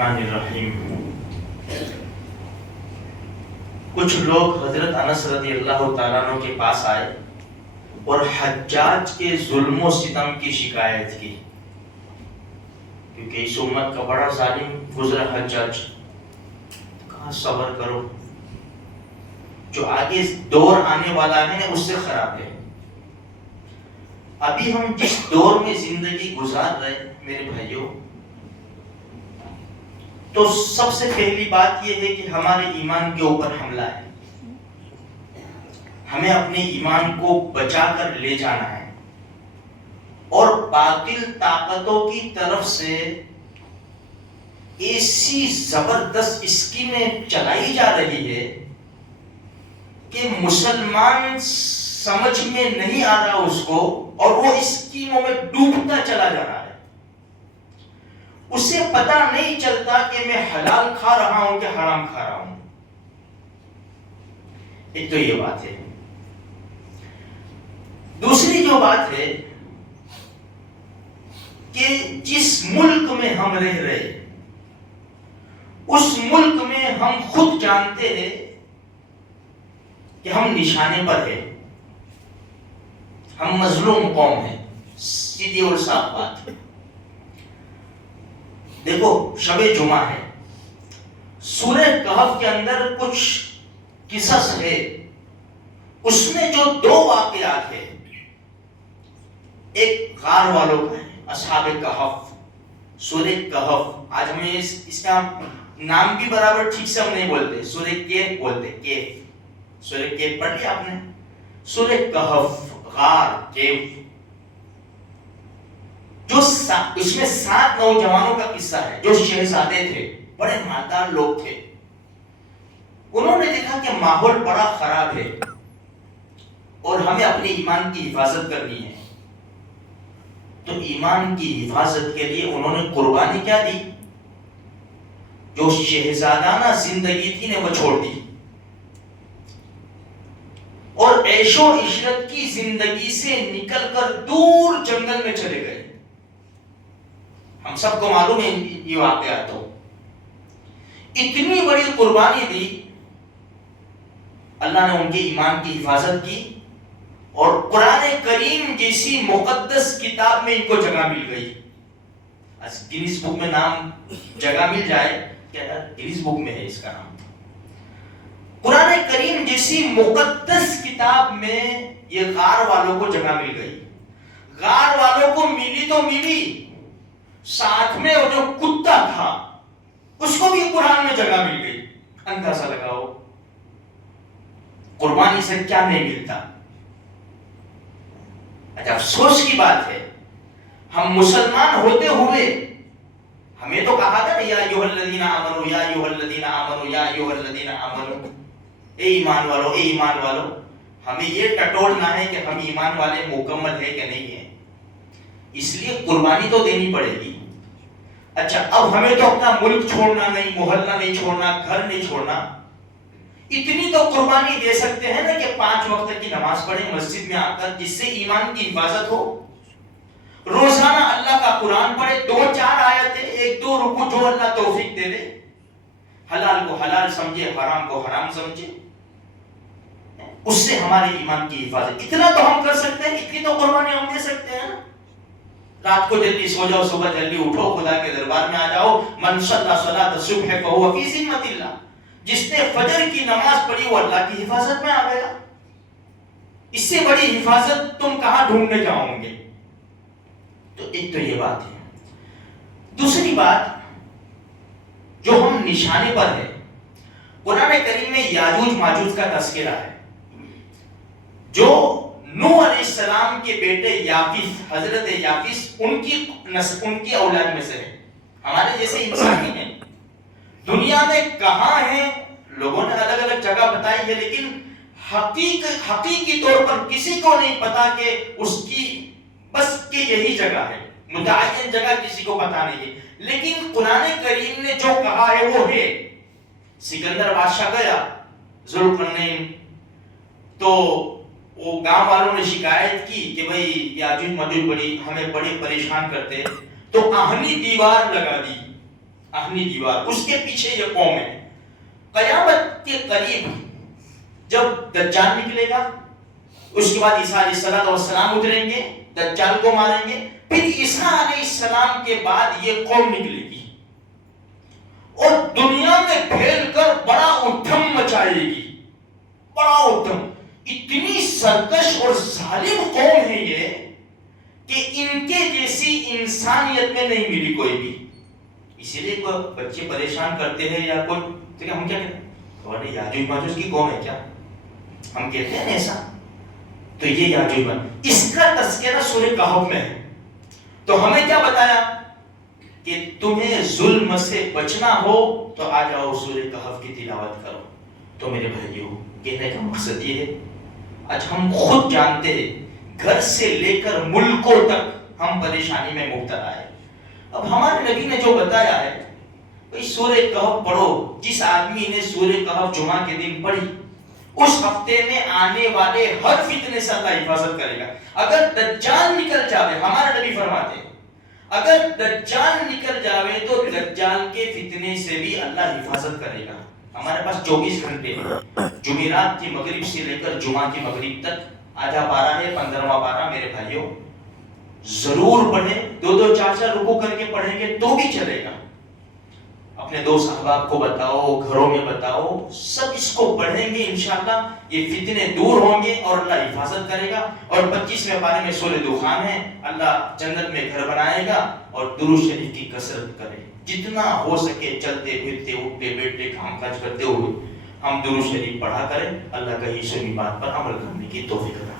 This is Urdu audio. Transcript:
الرحمن الرحیم۔ کچھ لوگ حضرت انس رضی اللہ تعالیٰ عنہ کے پاس آئے اور حجاج کے ظلم و ستم کی شکایت کی، کیونکہ اس امت کا بڑا ظالم گزرا حجاج، کہاں صبر کرو، جو آگے دور آنے والا ہے اس سے خراب ہے۔ ابھی ہم جس دور میں زندگی گزار رہے میرے بھائیوں، تو سب سے پہلی بات یہ ہے کہ ہمارے ایمان کے اوپر حملہ ہے، ہمیں اپنے ایمان کو بچا کر لے جانا ہے، اور باطل طاقتوں کی طرف سے ایسی زبردست اسکیمیں چلائی جا رہی ہے کہ مسلمان سمجھ میں نہیں آ رہا اس کو، اور وہ اسکیموں میں ڈوبتا چلا جا رہا ہے۔ اسے پتا نہیں چلتا کہ میں حلال کھا رہا ہوں کہ حرام کھا رہا ہوں۔ ایک تو یہ بات ہے۔ دوسری جو بات ہے کہ جس ملک میں ہم رہ رہے، اس ملک میں ہم خود جانتے ہیں کہ ہم نشانے پر ہیں، ہم مظلوم قوم ہیں، سیدھی اور صاف بات ہے۔ دیکھو شب جمعہ ہے، سورہ کہف کے اندر کچھ قصص ہے، اس میں جو دو واقعات ہیں، ایک غار والوں کا ہے، اصحاب کہف، سورہ کہف۔ آج ہمیں اس کا نام بھی برابر ٹھیک سے ہم نہیں بولتے، سورہ کیف بولتے، کیف۔ سورہ کیف پڑھ لیا آپ نے؟ سورہ کہف، غار، کیف، جو اس میں 7 نوجوانوں کا قصہ ہے جو شہزادے تھے، بڑے مالدار لوگ تھے۔ انہوں نے دیکھا کہ ماحول بڑا خراب ہے اور ہمیں اپنے ایمان کی حفاظت کرنی ہے، تو ایمان کی حفاظت کے لیے انہوں نے قربانی کیا دی؟ جو شہزادانہ زندگی تھی نے وہ چھوڑ دی، اور عیش و عشرت کی زندگی سے نکل کر دور جنگل میں چلے گئے۔ ہم سب کو معلوم ہے یہ واقعات، تو اتنی بڑی قربانی دی، اللہ نے ان کے ایمان کی حفاظت کی، اور قرآن کریم جیسی مقدس کتاب میں ان کو جگہ مل گئی۔ گینیز بک میں نام جگہ مل جائے، کیا گینیز بک میں ہے اس کا نام۔ قرآن کریم جیسی مقدس کتاب میں یہ غار والوں کو جگہ مل گئی۔ غار والوں کو ملی تو ملی، ساتھ میں وہ جو کتا تھا اس کو بھی قرآن میں جگہ مل گئی۔ اندازہ لگاؤ قربانی سے کیا نہیں ملتا۔ اچھا افسوس کی بات ہے، ہم مسلمان ہوتے ہوئے ہمیں تو کہا تھا یا ایھا الذین آمنوا یا ایھا الذین آمنوا یا ایھا الذین آمنوا، اے ایمان والو، اے ایمان والو۔ ہمیں یہ ٹٹولنا ہے کہ ہم ایمان والے مکمل ہے کہ نہیں ہے، اس لیے قربانی تو دینی پڑے گی۔ اچھا اب ہمیں تو اپنا ملک چھوڑنا نہیں، محلہ نہیں چھوڑنا، گھر نہیں چھوڑنا، اتنی تو قربانی دے سکتے ہیں نا کہ 5 وقت کی نماز پڑھیں مسجد میں آ کر، جس سے ایمان کی حفاظت ہو۔ روزانہ اللہ کا قرآن پڑھے، 2-4 آیتیں، 1-2 رکوع، جو اللہ توفیق دے دے، حلال کو حلال سمجھے، حرام کو حرام سمجھے، اس سے ہمارے ایمان کی حفاظت۔ اتنا تو ہم کر سکتے ہیں، اتنی تو قربانی ہم دے سکتے ہیں نا۔ رات کو جلدی سو جاؤ، صبح جلدی اٹھو، خدا کے دربار میں آ جاؤ۔ من صلی صلاۃ الصبح فهو فی ذمۃ اللہ، جس نے فجر کی نماز پڑھی وہ اللہ کی حفاظت میں آ گیا۔ اس سے بڑی حفاظت تم کہاں ڈھونڈنے جاؤ گے؟ تو ایک تو یہ بات ہے۔ دوسری بات جو ہم نشانے پر ہے، قرآن کریم میں یاجوج ماجوج کا تذکرہ ہے، جو نوح علیہ السلام کے بیٹے یافیس، حضرت یافیس ان کی اولاد میں سے ہے۔ ہمارے جیسے انسان ہی ہیں، دنیا میں کہاں ہیں لوگوں نے الگ الگ جگہ بتائی ہے، لیکن حقیقی طور پر کسی کو نہیں پتا کہ اس کی بس کہ یہی جگہ ہے، متعین جگہ کسی کو پتا نہیں ہے، لیکن قرآن کریم نے جو کہا ہے وہ ہے۔ سکندر بادشاہ گیا ذوالقرنین، تو وہ گاؤں والوں نے شکایت کی کہ بھئی یاجوج ماجوج ہمیں بڑے پریشان کرتے، تو آہنی دیوار لگا دی، اہنی دیوار، اس کے پیچھے یہ قوم ہے. قیامت کے قریب جب دجال نکلے گا، اس کے بعد عیسیٰ علیہ السلام اتریں گے، دجال کو ماریں گے، پھر عیسیٰ علیہ السلام کے بعد یہ قوم نکلے گی اور دنیا میں پھیل کر بڑا ادھم مچائے گی، بڑا ادھم. اتنی سرکش اور ظالم قوم ہے یہ کہ ان کے جیسی انسانیت میں نہیں ملی کوئی بھی. اسی لیے کوئی بچے پریشان کرتے ہیں یا کوئی تو کہ ہم کیا کہتے ہیں، تمہارے یاجوج ماجوج کی قوم ہے کیا، ہم کہتے ہیں ایسا. تو یہ یاجوج ماجوج، اس کا تذکرہ سورہ کہف میں ہے. تو ہمیں کیا بتایا کہ تمہیں ظلم سے بچنا ہو تو آ جاؤ سورہ کہف کی تلاوت کرو. تو میرے بھائیو، کہنے کا مقصد یہ ہے، آج ہم خود جانتے ہیں گھر سے لے کر ملکوں تک ہم پریشانی میں مبتلا ہے. اب ہمارے نبی نے جو بتایا ہے، بھئی سورہ کہف پڑھو. جس آدمی نے سورہ کہف جمعہ کے دن پڑھی، اس ہفتے میں آنے والے ہر فتنے سے اللہ حفاظت کرے گا. اگر دجال نکل جاوے، ہمارے نبی فرماتے ہیں اگر دجال نکل جاوے تو دجال کے فتنے سے بھی اللہ حفاظت کرے گا. ہمارے پاس 24 گھنٹے ہیں، جمعرات کی مغرب سے لے کر جمعہ کی مغرب تک. آدھا پارہ ہے، 15واں پارہ میرے بھائیوں ضرور پڑھیں. 2 4 رکوع کر کے پڑھیں گے تو بھی چلے گا. اپنے دوست احباب کو بتاؤ، گھروں میں بتاؤ، سب اس کو پڑھیں گے انشاءاللہ یہ فتنے دور ہوں گے اور اللہ حفاظت کرے گا. اور 25ویں پارے میں سورہ دخان ہے، اللہ جنت میں گھر بنائے گا. اور درود شریف کی کثرت کرے، جتنا ہو سکے چلتے پھرتے اٹھتے بیٹھتے کام کاج کرتے ہوئے ہم درود شریف پڑھا کریں. اللہ کہیں سنی بات پر عمل کرنے کی توفیق عطا